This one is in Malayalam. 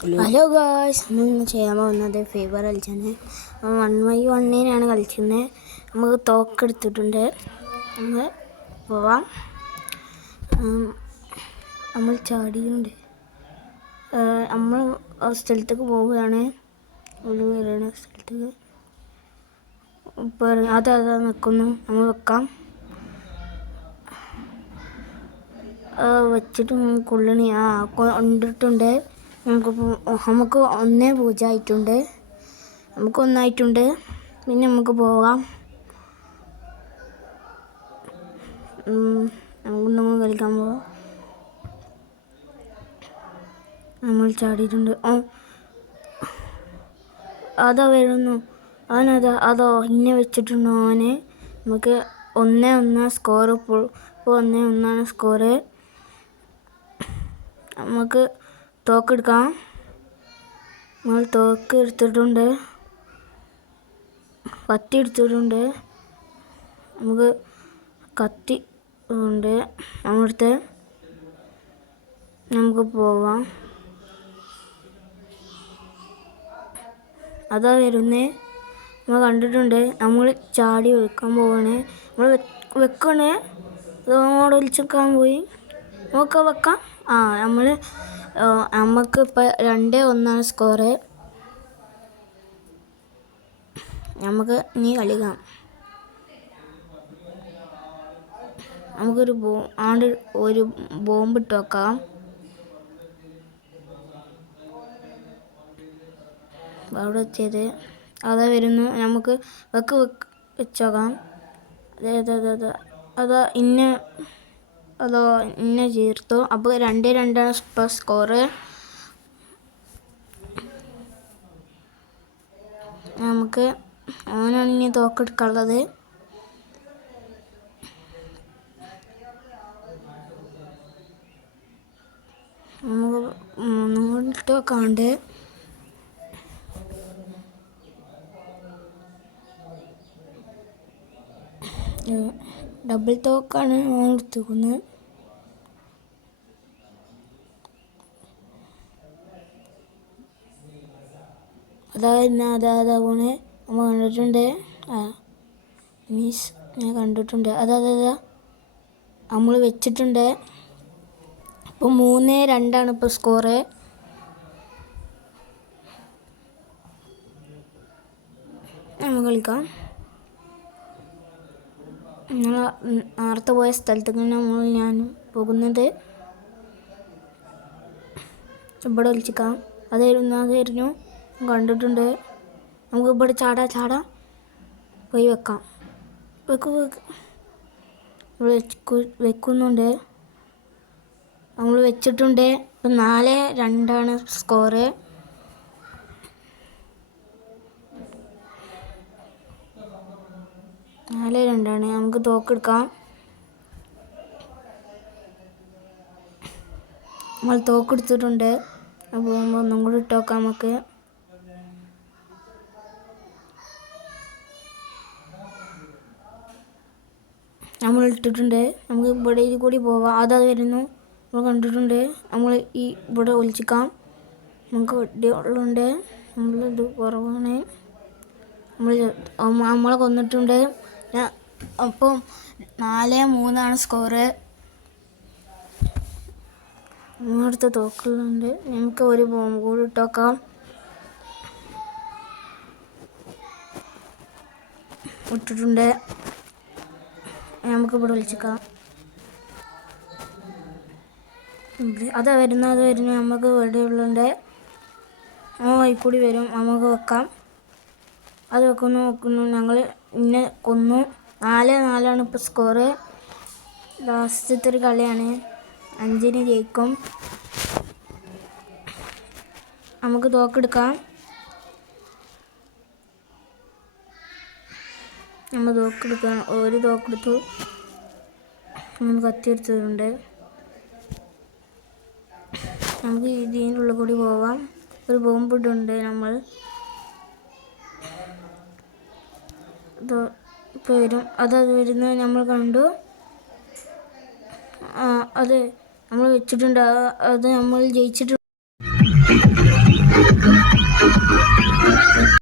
ഹലോ ഗായ്സ്, നമ്മൾ ചെയ്യാൻ പോകുന്നത് ഫേവർ കളിച്ചാണ്. 1v1 കളിക്കുന്നത്. നമുക്ക് തോക്കെടുത്തിട്ടുണ്ട്. നമ്മൾ പോവാം. നമ്മൾ ചാടിയുണ്ട്. നമ്മൾ ആ സ്ഥലത്തേക്ക് പോവുകയാണ്. ഒരു വരുന്ന സ്ഥലത്തേക്ക് ഇപ്പോൾ അതാ നിൽക്കുന്നു. നമ്മൾ വെക്കാം. വെച്ചിട്ട് കൊള്ളണി കൊണ്ടിട്ടുണ്ട്. നമുക്ക് 1-0 ആയിട്ടുണ്ട്. നമുക്ക് 1 ആയിട്ടുണ്ട്. പിന്നെ നമുക്ക് പോകാം. നമുക്ക് കളിക്കാൻ പോവാം. നമ്മൾ ചാടിയിട്ടുണ്ട്. അതാ വരുന്നു. അതോ ഇന്നെ വെച്ചിട്ടുണ്ടോ അവന്? നമുക്ക് 1-1 സ്കോർ. ഇപ്പോൾ 1-1 സ്കോറ്. നമുക്ക് തോക്കെടുക്കാം. നമ്മൾ തോക്ക് എടുത്തിട്ടുണ്ട്. കത്തി എടുത്തിട്ടുണ്ട്. നമുക്ക് കത്തി ഉണ്ട് നമ്മളടുത്ത്. നമുക്ക് പോവാം. അതാ വരുന്നേ. നമ്മൾ കണ്ടിട്ടുണ്ട്. നമ്മൾ ചാടി വെക്കാൻ പോവാണ്. നമ്മൾ വെക്കണേ. അങ്ങോട്ട് ഒലിച്ചെക്കാൻ പോയി. നമുക്ക് വെക്കാം. നമുക്ക് ഇപ്പം 2-1 സ്കോറ്. നമുക്ക് ഇനി കളിക്കാം. നമുക്കൊരു ഒരു ബോംബ് ഇട്ട് വെക്കാം. അവിടെ വെച്ചത് അതാ വരുന്നു. നമുക്ക് വെച്ചോക്കാം. അതോ ഇന്നെ ചേർത്തു. അപ്പോൾ 2-2 ഇപ്പം സ്കോറ്. നമുക്ക് അവനാണ് ഇനി തോക്കെടുക്കാനുള്ളത്. നമുക്ക് ഇട്ട് വെക്കാണ്ട്. ഡബിൾ തോക്കാണ് എടുത്തിരിക്കുന്നത്. അതാ പോണേ. നമ്മൾ കണ്ടിട്ടുണ്ട്. ഞാൻ കണ്ടിട്ടുണ്ട്. അതാ നമ്മൾ വെച്ചിട്ടുണ്ട്. ഇപ്പോൾ 3-2 ഇപ്പോൾ സ്കോറ്. നമ്മൾ കളിക്കാം. നമ്മൾ നേരത്തെ പോയ സ്ഥലത്തേക്ക് ഞാൻ പോകുന്നത്. ഇവിടെ വിളിച്ചിക്കാം. അതായിരുന്നു കണ്ടിട്ടുണ്ട്. നമുക്ക് ഇവിടെ ചാടാ പോയി വെക്കാം. വെക്കുന്നുണ്ട്. നമ്മൾ വെച്ചിട്ടുണ്ട്. ഇപ്പം 4-2 സ്കോറ്. നമുക്ക് തോക്കെടുക്കാം. നമ്മൾ തോക്കെടുത്തിട്ടുണ്ട്. പോകുമ്പോൾ ഒന്നും കൂടി ഇട്ട് വെക്കാം. നമുക്ക് നമ്മൾ ഇട്ടിട്ടുണ്ട്. നമുക്ക് ഇവിടെ കൂടി പോവാം. അതാ വരുന്നു. നമ്മൾ കണ്ടിട്ടുണ്ട്. നമ്മൾ ഇവിടെ ഒളിച്ചിക്കാം. നമുക്ക് വെടികളുണ്ട്. നമ്മളിത് കുറവാണ്. നമ്മളെ കൊന്നിട്ടുണ്ട്. അപ്പം 4-3 സ്കോറ്. നമ്മളടുത്ത് തോക്കുകളുണ്ട്. നമുക്ക് ഒരു ബോംബ് കൂടി ഇട്ട് വെക്കാം. ഇട്ടിട്ടുണ്ട്. നമുക്ക് ഇവിടെ വിളിച്ചേക്കാം. അതാ വരുന്നു. നമുക്ക് വെടിയുള്ളുണ്ട്. വൈക്കൂടി വരും. നമുക്ക് വെക്കാം. അത് വെക്കുന്നു. ഞങ്ങൾ ഇന്നെ കൊന്നു. 4-4 ഇപ്പോൾ സ്കോറ്. ലാസ്റ്റത്തെ ഒരു കളിയാണ്. 5 ജയിക്കും. നമുക്ക് തോക്കെടുക്കാം. നമ്മൾ തോക്കെടുക്കാം. ഒരു തോക്കെടുത്തു. നമ്മൾ കത്തിയെടുത്തിട്ടുണ്ട്. നമുക്ക് ഇതിൻ്റെ ഉള്ളിൽ കൂടി പോവാം. ഒരു ബോംബ് ഇട്ടുണ്ട്. നമ്മൾ ഇപ്പോൾ വരും. അത് വരുന്നത് നമ്മൾ കണ്ടു. അത് നമ്മൾ വെച്ചിട്ടുണ്ട്. അത് നമ്മൾ ജയിച്ചിട്ടുണ്ട്.